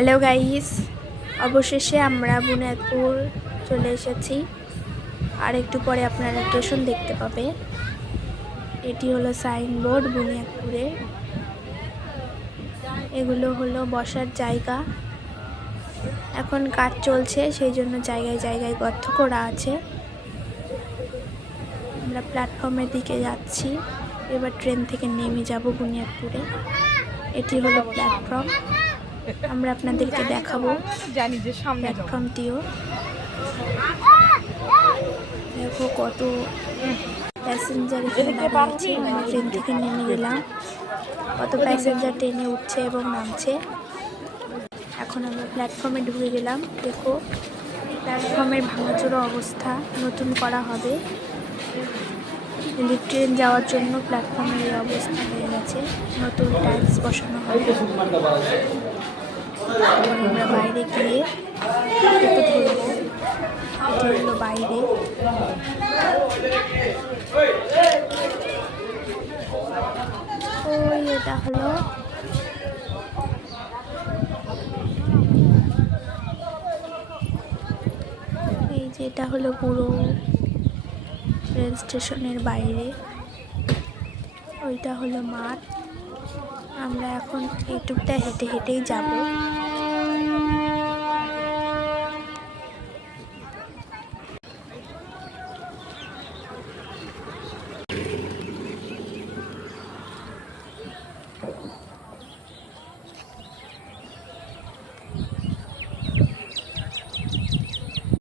Hello guys, অবশেষে আমরা বুনিয়াদপুর চলে এসেছি। আর একটু পরে আপনারা স্টেশন দেখতে পাবে। এটি হলো সাইনবোর্ড বুনিয়াদপুরে। এগুলো হলো বসার জায়গা। এখন কাজ চলছে, সেই জন্য জায়গায় জায়গায় গর্ত করা আছে। আমরা প্ল্যাটফর্মের দিকে যাচ্ছি। এবার ট্রেন থেকে নেমে যাব বুনিয়াদপুরে। এটি হলো প্ল্যাটফর্ম। আমরা আপনাদেরকে দেখাবো প্ল্যাটফর্মটিও। দেখো কত প্যাসেঞ্জার এখানে দাঁড়িয়ে আছে। আমরা ট্রেন থেকে নেমে গেলাম। কত প্যাসেঞ্জার ট্রেনে উঠছে এবং নামছে। এখন আমরা প্ল্যাটফর্মে ঢুকে গেলাম। দেখো প্ল্যাটফর্মের ভাঙাচোরা অবস্থা, নতুন করা হবে। ট্রেন যাওয়ার জন্য প্ল্যাটফর্মের এই অবস্থা হয়ে গেছে, নতুন টাইলস বসানো হবে। আমরা বাইরে গিয়ে একটু ঘুরবো। এটি হলো বাইরে। ওই এটা হলো এই যে এটা হলো পুরো রেল স্টেশনের বাইরে। ওইটা হলো মাঠ। আমরা এখন এইটুকটা হেঁটে হেঁটেই যাব।